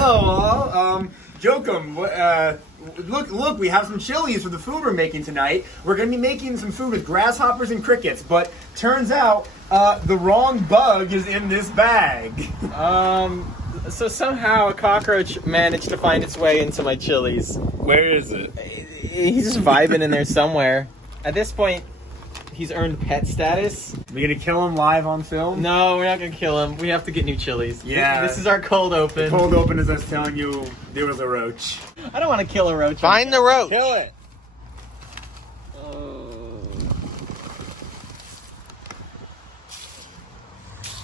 Hello all. Joachim, look, we have some chilies for the food we're making tonight. We're going to be making some food with grasshoppers and crickets, but turns out the wrong bug is in this bag. So somehow a cockroach managed to find its way into my chilies. Where is it? He's just vibing in there somewhere. At this point, he's earned pet status. We're going to kill him live on film? No, we're not going to kill him. We have to get new chilies. Yeah. This is our cold open. Cold open is us telling you there was a roach. I don't want to kill a roach. Find the roach. Kill it.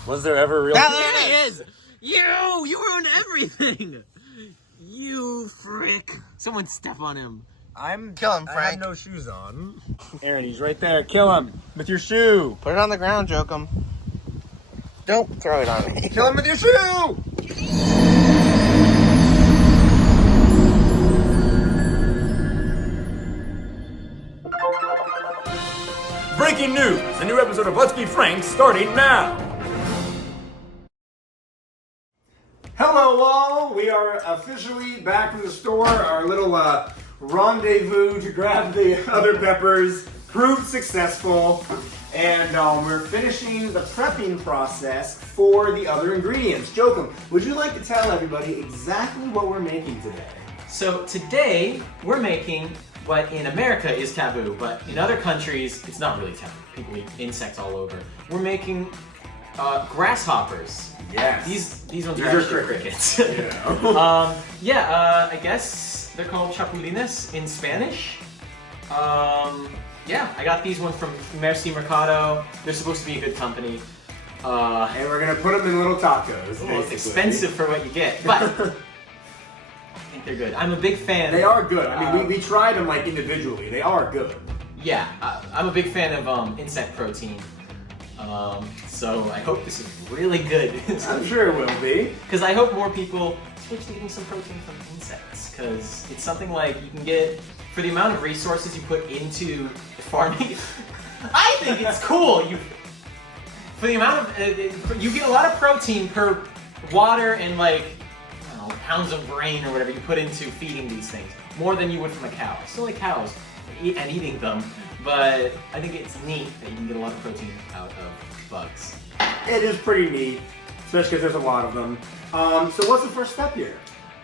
Was there ever a real? There he is! You ruined everything! You frick. Someone step on him. Kill him, I Frank. have no shoes on. Aaron, he's right there. Kill him with your shoe. Put it on the ground, Joachim. Don't throw it on me. Kill him with your shoe. Breaking news! A new episode of Let's Be Frank starting now! Hello all, we are officially back from the store. Our little rendezvous to grab the other peppers proved successful. And we're finishing the prepping process for the other ingredients. Joachim, would you like to tell everybody exactly what we're making today? So today, we're making what in America is taboo, but in other countries, it's not really taboo. People eat insects all over. We're making grasshoppers. Yes. These ones These are are actually crickets. Yeah. I guess they're called chapulines in Spanish. Yeah, I got these ones from Merci Mercado. They're supposed to be a good company. And we're gonna put them in little tacos. Well, it's expensive for what you get, but I think they're good. I'm a big fan. They are good. I mean, we tried them like individually. They are good. Yeah, I'm a big fan of insect protein. So I hope this is really good. I'm sure it will be. Because I hope more people switch to eating some protein from insects. Because it's something like you can get, for the amount of resources you put into farming, I think it's cool. For the amount of, you get a lot of protein per water and like, I don't know, pounds of grain or whatever you put into feeding these things. More than you would from a cow. I still like cows and eating them. But I think it's neat that you can get a lot of protein out of bugs. It is pretty neat, especially because there's a lot of them. So what's the first step here?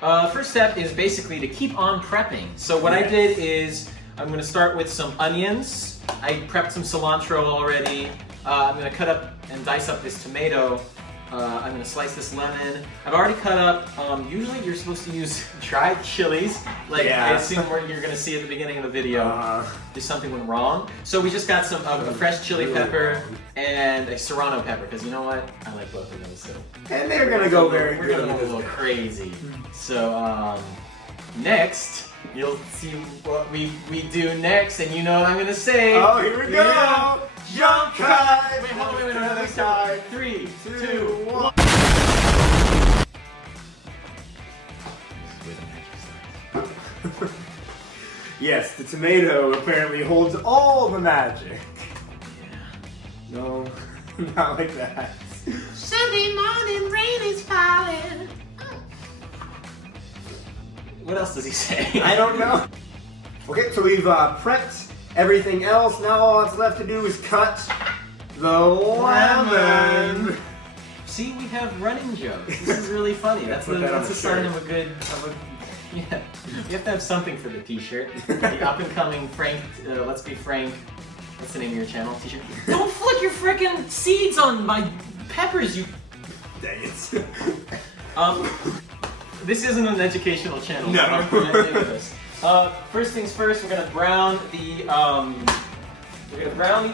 First step is basically to keep on prepping. So what I did is, I'm going to start with some onions. I prepped some cilantro already. I'm going to cut up and dice up this tomato. I'm going to slice this lemon. I've already cut up, usually you're supposed to use dried chilies, like I assume what you're going to see at the beginning of the video. If something went wrong. So we just got some a fresh chili pepper and a serrano pepper, because you know what? I like both of those. So. And they're going to go very We're good. going to go a little crazy. So next, you'll see what we do next, and you know what I'm going to say. Oh, here we go! Jump cut! Wait, hold on, wait, another side. 3, 2, 1. Yes, the tomato apparently holds all the magic. Yeah. No, not like that. Sunday morning, rain is falling. What else does he say? I don't know. Okay, so we've prepped everything else. Now all that's left to do is cut the lemon. See, we have running jokes. This is really funny. That's a sign of a good. Yeah, you have to have something for the t-shirt. The up-and-coming Frank, Let's Be Frank, what's the name of your channel t-shirt? Don't flick your frickin' seeds on my peppers, you... Dang it. This isn't an educational channel. No. First things first, we're gonna brown the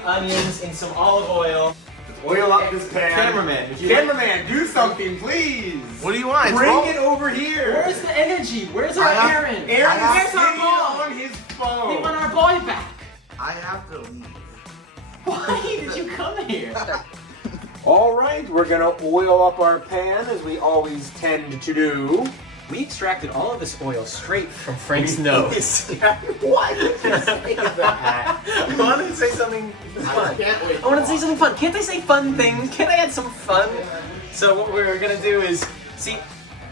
onions in some olive oil. Oil up this pan. Cameraman, Cameraman, do something, please. What do you want? Bring it over here. Where's the energy? Where's our Aaron? Aaron Where's is our sitting boy? on his phone. We want our boy back. I have to leave. Why did you come here? All right, we're gonna oil up our pan as we always tend to do. We extracted all of this oil straight from Frank's nose. Why did you say that? I wanted to say something fun. wait. I wanted to say something fun. Can't I say fun things? Can't I add some fun? So what we're gonna do is, see,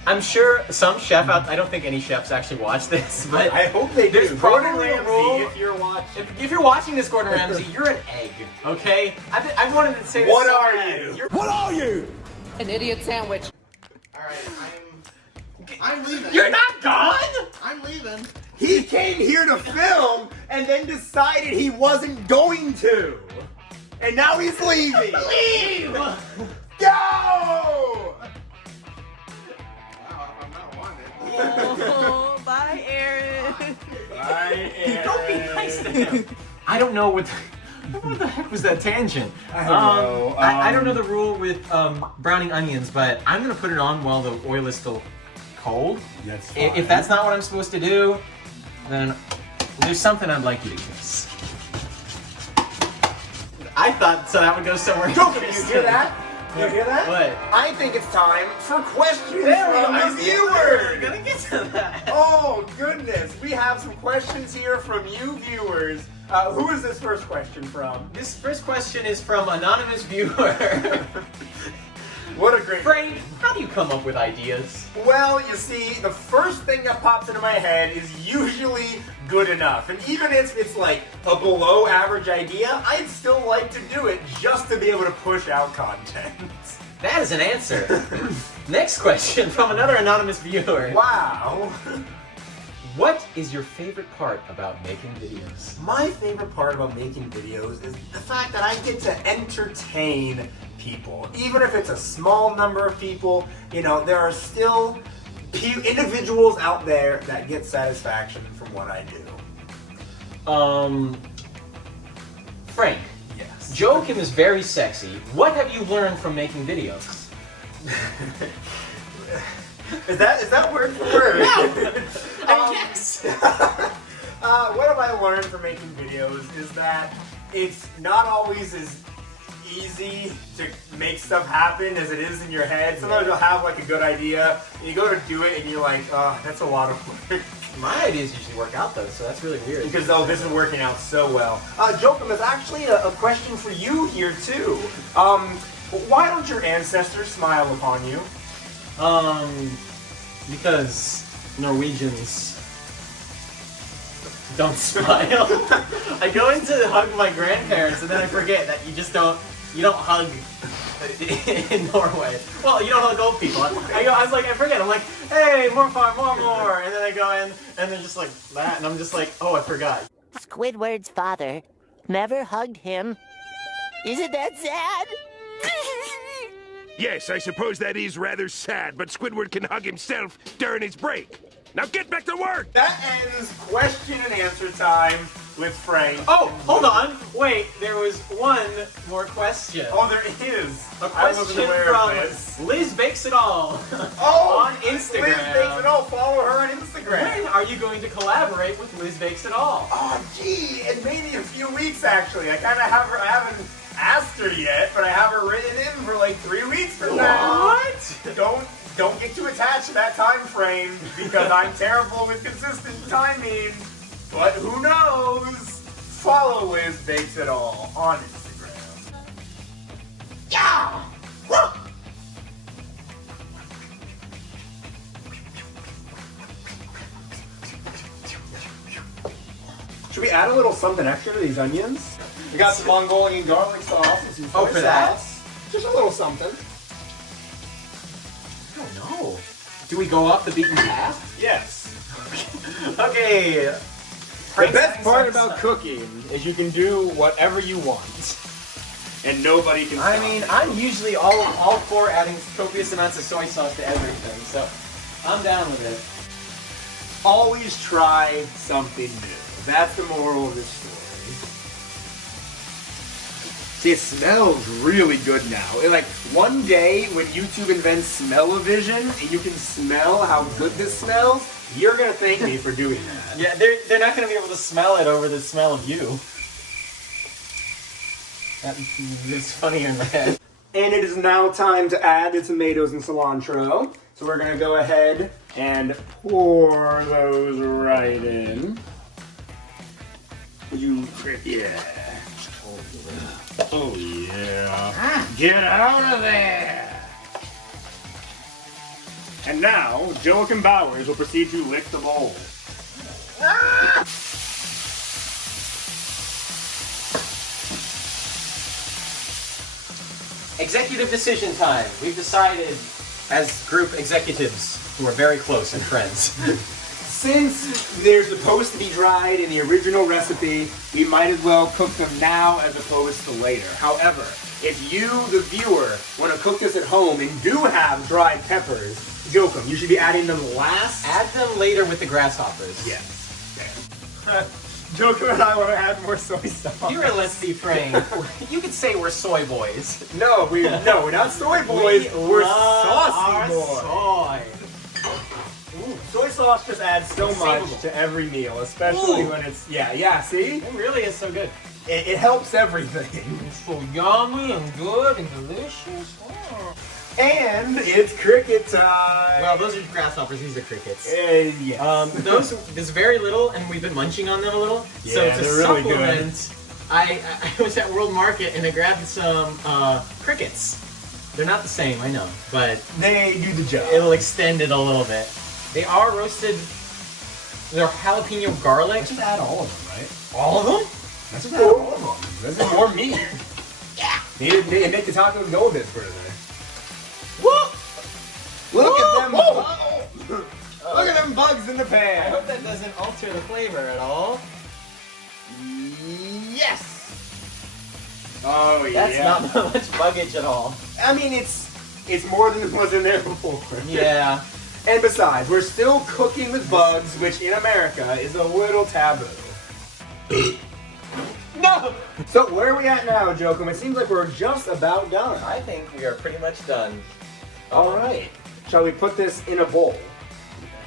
I'm sure some chef out. I don't think any chefs actually watch this, but I hope they do. There's Gordon probably a Ramsay, rule. if you're watching. If you're watching this, Gordon Ramsay, you're an egg. Okay. I wanted to say this. What so are bad. you? You're- What are you? An idiot sandwich. Alright, I'm leaving. You're not gone. I'm leaving. He came here to film and then decided he wasn't going to. And now he's leaving. Leave. Go! Wow, I'm not wanted. Oh, bye, Aaron. Bye, Aaron. Don't be nice to him. I don't know what. What the heck was that tangent? I don't know. I don't know the rule with browning onions, but I'm gonna put it on while the oil is still cold. That's If that's not what I'm supposed to do, then there's something I'd like you to guess. I thought so that would go somewhere. Joachim, you interesting. hear that? You hear that? What? I think it's time for questions There we go. from I the was really viewers. gonna get to that. Oh goodness, we have some questions here from you viewers. Who is this first question from? This first question is from anonymous viewer. What a great. Frank, how do you come up with ideas? Well, you see, the first thing that pops into my head is usually good enough. And even if it's like a below average idea, I'd still like to do it just to be able to push out content. That is an answer. Next question from another anonymous viewer. Wow. What is your favorite part about making videos? My favorite part about making videos is the fact that I get to entertain people. Even if it's a small number of people, you know, there are still individuals out there that get satisfaction from what I do. Frank, Yes. Joachim is very sexy. What have you learned from making videos? Is that word for word? Yes! What have I learned from making videos is that it's not always as easy to make stuff happen as it is in your head. Sometimes you'll have like a good idea, and you go to do it, and you're like, oh, that's a lot of work. My ideas usually work out though, so that's really weird. Because, oh, this is working out so well. Joachim, there's actually a question for you here, too. Why don't your ancestors smile upon you? Because Norwegians don't smile. I go in to hug my grandparents and then I forget that you don't hug in Norway. Well, you don't hug old people. I forget. I'm like, hey, more, and then I go in and they're just like that, and I'm just like, oh, I forgot. Squidward's father never hugged him. Isn't that sad? Yes, I suppose that is rather sad, but Squidward can hug himself during his break. Now get back to work! That ends question and answer time with Frank. Oh, hold on. Wait, there was one more question. Oh, there is. A I wasn't question aware of this. from Liz Bakes It All Oh, on Instagram. Liz Bakes It All. Follow her on Instagram. When are you going to collaborate with Liz Bakes It All? Oh, gee, in maybe a few weeks, actually. I kind of have her. I haven't asked her yet, but I have her written in for like 3 weeks from now. What? Don't get too attached to that time frame because I'm terrible with consistent timing. But who knows? Follow Liz Bakes It All on Instagram. Yeah! Woo! Should we add a little something extra to these onions? We got some Mongolian garlic sauce and some soy for that? sauce. Just a little something. I don't know. Do we go off the beaten path? Yes. Okay. The best part about cooking is you can do whatever you want. And nobody can I stop mean, you. I'm usually all for adding copious amounts of soy sauce to everything, so I'm down with it. Always try something new. That's the moral of this story. See, it smells really good now. Like, one day when YouTube invents smell-o-vision and you can smell how good this smells, you're gonna thank me for doing that. Yeah, they're not going to be able to smell it over the smell of you. It's funnier in my head. And it is now time to add the tomatoes and cilantro. So we're gonna go ahead and pour those right in. Yeah. Oh yeah. Get out of there! And now, Joachim Bowers will proceed to lick the bowl. Executive decision time. We've decided as group executives who are very close and friends. Since they're supposed to be dried in the original recipe, we might as well cook them now as opposed to later. However, if you, the viewer, want to cook this at home and do have dried peppers, Joachim, you should be adding them last. Add them later with the grasshoppers. Yes. Okay. Joachim and I want to add more soy sauce. You're a Let's Be Frank. You could say we're soy boys. No, we're not soy boys. We're love saucy our boys. soy. Ooh, soy sauce just adds so much Savable. to every meal, especially Ooh. when it's see? It really is so good. It helps everything. It's so yummy and good and delicious. Oh. And it's cricket time. Well, those are grasshoppers. These are crickets. Yes. There's very little, and we've been munching on them a little. So Yeah, to they're really supplement, I was at World Market and I grabbed some crickets. They're not the same, I know, but They do the job. it'll extend it a little bit. They are roasted. They're jalapeno garlic. Let's just add all of them, right? All of them? Let's just add all of them. There's more meat. Yeah. They make the tacos go this for today. Look at them. Look at them bugs in the I pan. hope that doesn't alter the flavor at all. Yes. Oh That's yeah. not much buggage at all. I mean, it's more than was in there before. Yeah. And besides, we're still cooking with bugs, which in America is a little taboo. No! So where are we at now, Joachim? It seems like we're just about done. I think we are pretty much done. All right. Shall we put this in a bowl?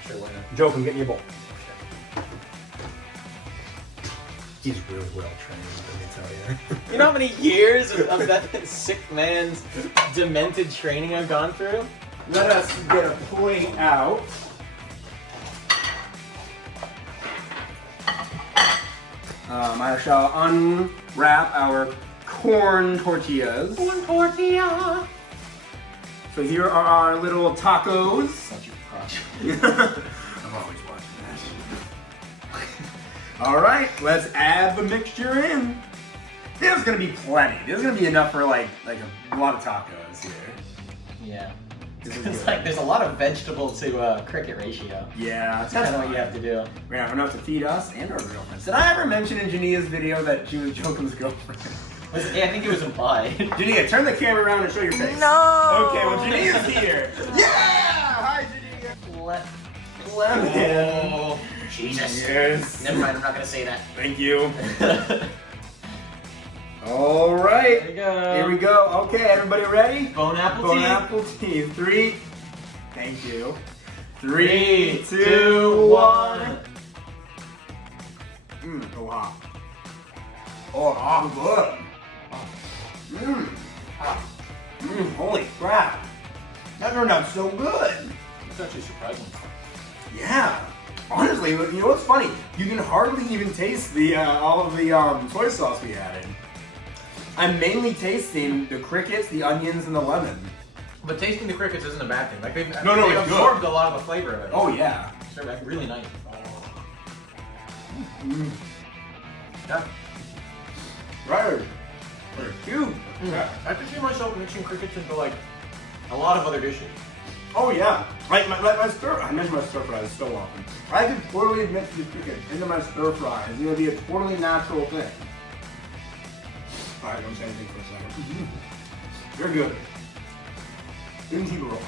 Sure, why not? Joachim, get me a bowl. He's really well trained, let me tell you. You know how many years of that sick man's demented training I've gone through? Let us get a plate out. I shall unwrap our corn tortillas. Corn tortilla. So here are our little tacos. I'm always watching that. All right, let's add the mixture in. There's gonna be plenty. There's gonna be enough for like a lot of tacos here. Yeah. This is It's good. like there's a lot of vegetable to cricket ratio. Yeah, That's kind of what you have to do. We're gonna have enough to feed us and our girlfriends. Did I ever mention in Jania's video that she was Joachim's girlfriend? Yeah, I think it was implied. Jania, turn the camera around and show your face. No! Okay, well Jania's here. Yeah! Hi Jania. Lemon. Oh, Jesus. Yes. Never mind, I'm not gonna say that. Thank you. All right. There you go. Here we go. Okay, everybody ready? Bone apple Bone tea. apple tea. 3. Thank you. 3, 2, 2, 1. So hot. Oh, good. Holy crap. That turned out so good. It's actually surprising. Yeah. Honestly, you know what's funny? You can hardly even taste the all of the soy sauce we added. I'm mainly tasting the crickets, the onions, and the lemon. But tasting the crickets isn't a bad thing. Like they've No, they've it's good. absorbed a lot of the flavor of it. Oh yeah. They're like really nice. Yeah. Right. They're cute. Yeah. I could see myself mixing crickets into like a lot of other dishes. Oh yeah. Like my stir. I mention my stir fries so often. I could totally mix the chicken into my stir fries. It's gonna be a totally natural thing. Alright, don't say anything for a second. You're good. You can keep it rolling.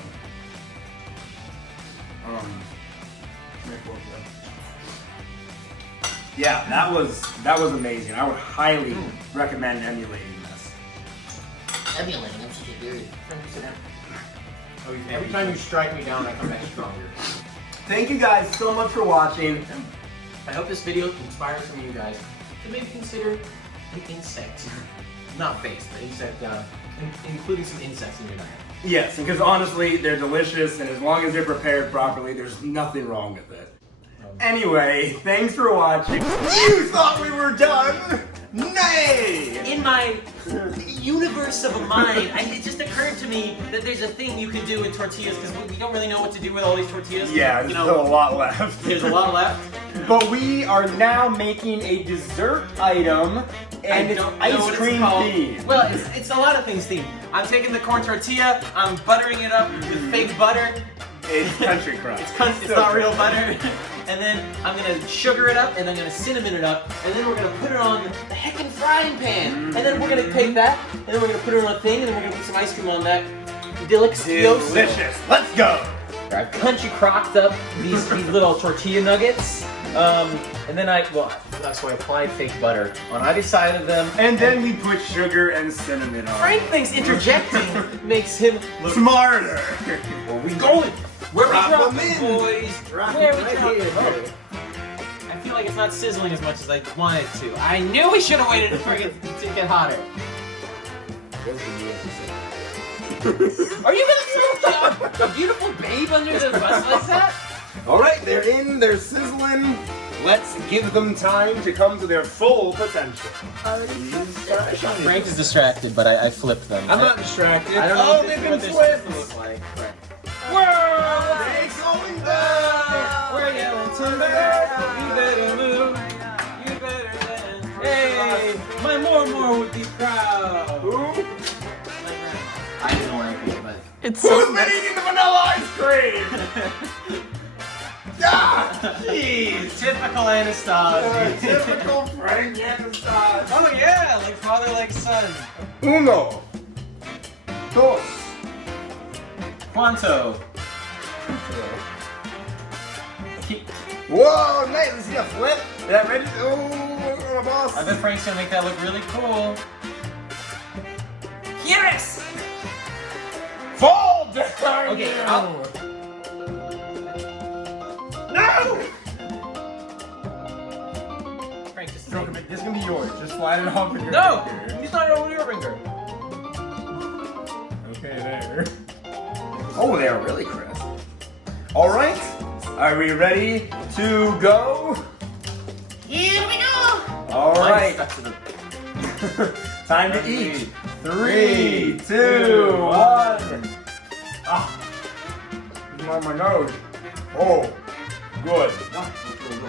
Yeah, that was amazing. I would highly recommend emulating this. Emulating, I'm such a dude. Every time you strike me down, I come back stronger. Thank you guys so much for watching. I hope this video inspires some of you guys to maybe consider an insect. Not base, but insect, including some insects in your diet. Yes, because honestly, they're delicious, and as long as they're prepared properly, there's nothing wrong with it. Anyway, thanks for watching. You thought we were done! Nay! In my universe of a mind, it just occurred to me that there's a thing you can do with tortillas because we don't really know what to do with all these tortillas. Yeah, there's still a lot left. There's a lot left. But we are now making a dessert item, and it's ice cream themed. Well, it's a lot of things themed. I'm taking the corn tortilla, I'm buttering it up with fake butter. It's country crust. It's not real butter. And then I'm gonna sugar it up, and I'm gonna cinnamon it up, and then we're gonna put it on the heckin' frying pan. And then we're gonna take that, and then we're gonna put it on a thing, and then we're gonna put some ice cream on that. Delicioso. Delicious. Let's go. I've country crocked up these little tortilla nuggets. And then so I applied fake butter on either side of them. And then we put sugar and cinnamon on. Frank thinks interjecting makes him look smarter. Where we going? Where we Drop dropping, 'em in. boys? Drop Where 'em we right dropping? here. I feel like it's not sizzling as much as I wanted to. I knew we should have waited for it to get hotter. Are you gonna throw a beautiful babe under the bus like that? All right, they're in. They're sizzling. Let's give them time to come to their full potential. Frank is distracted, but I flipped them. I'm not distracted. I don't know Oh, they've been what they're supposed to flipped. look like. Right. Whoa! They're going down. We're yelling timber. You better move. You better dance. Hey, my more would be proud. Who? I didn't like it, but It's Who's so been eating the vanilla ice cream? Ah, jeez. typical Anastasia. Typical Frank Anastasia. Oh yeah, like father, like son. Uno. Dos. Quanto. Whoa, nice. Let's see a flip. Is that ready? Oh, boss. I bet Frank's gonna make that look really cool. Yes! Fall down. Okay, now. No! Frank, just This is gonna be yours. Just slide it off with your No! finger. He's not over your finger. Okay, there. Oh, they are really crisp. All right. Are we ready to go? Here we go! All right. Mine's stuck to the- Time to eat. 3, 2, 1. Ah. It's on my nose. Oh, good.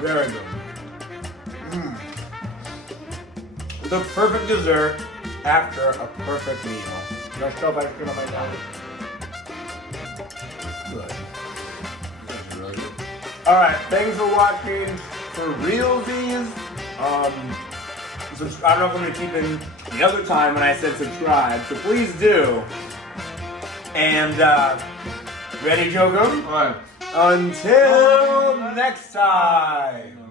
Very good. The perfect dessert after a perfect meal. No stuff ice cream on my nose. Good. All right, thanks for watching. For realsies, I don't know if I'm gonna keep in the other time when I said subscribe, so please do. And ready, Joachim? Alright. Until next time.